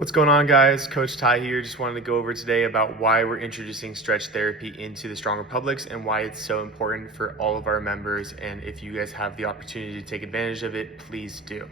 What's going on, guys? Coach Ty here. Just wanted to go over today about why we're introducing stretch therapy into the Strong Republics and why it's so important for all of our members. And if you guys have the opportunity to take advantage of it, please do.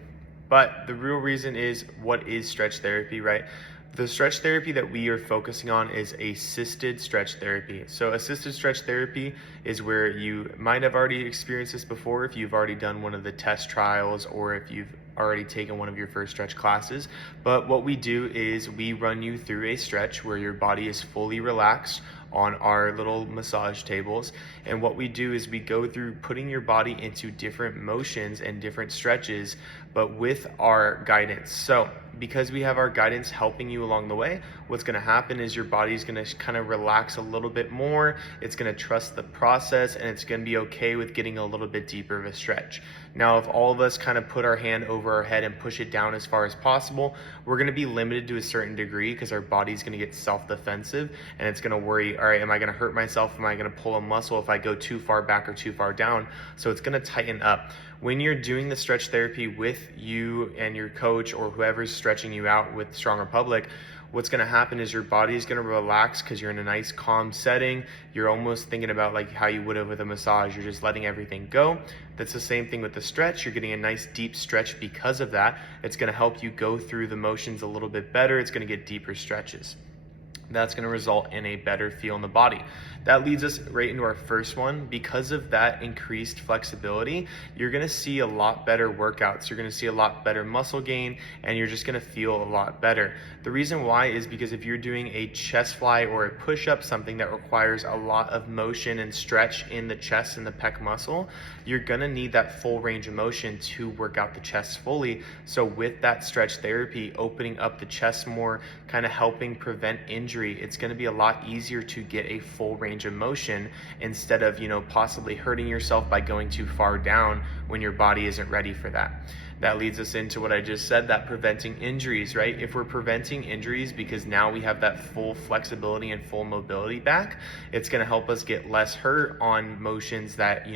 But the real reason is, what is stretch therapy, right? The stretch therapy that we are focusing on is assisted stretch therapy. So assisted stretch therapy is where you might have already experienced this before if you've already done one of the test trials or if you've already taken one of your first stretch classes. But what we do is we run you through a stretch where your body is fully relaxed on our little massage tables. And what we do is we go through putting your body into different motions and different stretches, but with our guidance. So because we have our guidance helping you along the way, what's going to happen is your body's going to kind of relax a little bit more. It's going to trust the process, and it's going to be okay with getting a little bit deeper of a stretch. Now, if all of us kind of put our hand over our head and push it down as far as possible, we're going to be limited to a certain degree because our body's going to get self-defensive, and it's going to worry, all right, am I going to hurt myself? Am I going to pull a muscle if I go too far back or too far down? So it's going to tighten up. When you're doing the stretch therapy with you and your coach or whoever's stretching you out with Strong Republic, what's going to happen is your body is going to relax because you're in a nice calm setting. You're almost thinking about like how you would have with a massage. You're just letting everything go. That's the same thing with the stretch. You're getting a nice deep stretch because of that. It's going to help you go through the motions a little bit better. It's going to get deeper stretches. That's going to result in a better feel in the body. That leads us right into our first one. Because of that increased flexibility, you're going to see a lot better workouts. You're going to see a lot better muscle gain, and you're just going to feel a lot better. The reason why is because if you're doing a chest fly or a push-up, something that requires a lot of motion and stretch in the chest and the pec muscle, you're going to need that full range of motion to work out the chest fully. So with that stretch therapy, opening up the chest more, kind of helping prevent injury, it's going to be a lot easier to get a full range of motion instead of, possibly hurting yourself by going too far down when your body isn't ready for that. That leads us into what I just said, that preventing injuries, right? If we're preventing injuries because now we have that full flexibility and full mobility back, it's going to help us get less hurt on motions that,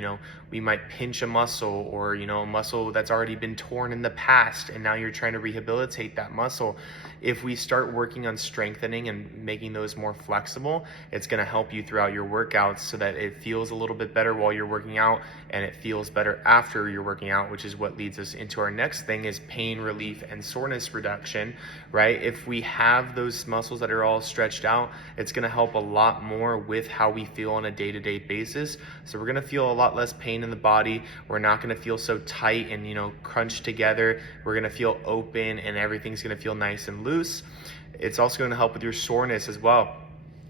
we might pinch a muscle or, a muscle that's already been torn in the past and now you're trying to rehabilitate that muscle. If we start working on strengthening and making those more flexible, it's going to help you throughout your workouts so that it feels a little bit better while you're working out and it feels better after you're working out, which is what leads us into our next thing, is pain relief and soreness reduction, right? If we have those muscles that are all stretched out, it's going to help a lot more with how we feel on a day-to-day basis. So we're going to feel a lot less pain in the body. We're not going to feel so tight and, crunched together. We're going to feel open and everything's going to feel nice and loose. It's also going to help with your soreness as well.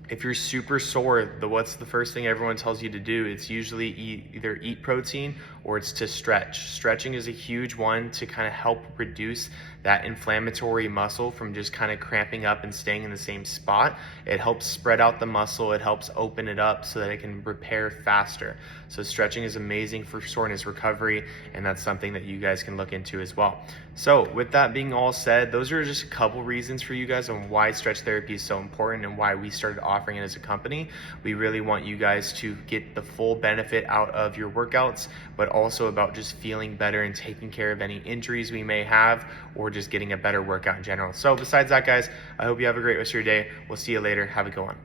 If you're super sore, what's the first thing everyone tells you to do? It's usually either eat protein or it's to stretch. Stretching is a huge one to kind of help reduce that inflammatory muscle from just kind of cramping up and staying in the same spot. It helps spread out the muscle. It helps open it up so that it can repair faster. So stretching is amazing for soreness recovery, and that's something that you guys can look into as well. So with that being all said, those are just a couple reasons for you guys on why stretch therapy is so important and why we started offering it as a company. We really want you guys to get the full benefit out of your workouts, but also about just feeling better and taking care of any injuries we may have, or just getting a better workout in general. So besides that, guys, I hope you have a great rest of your day. We'll see you later. Have a good one.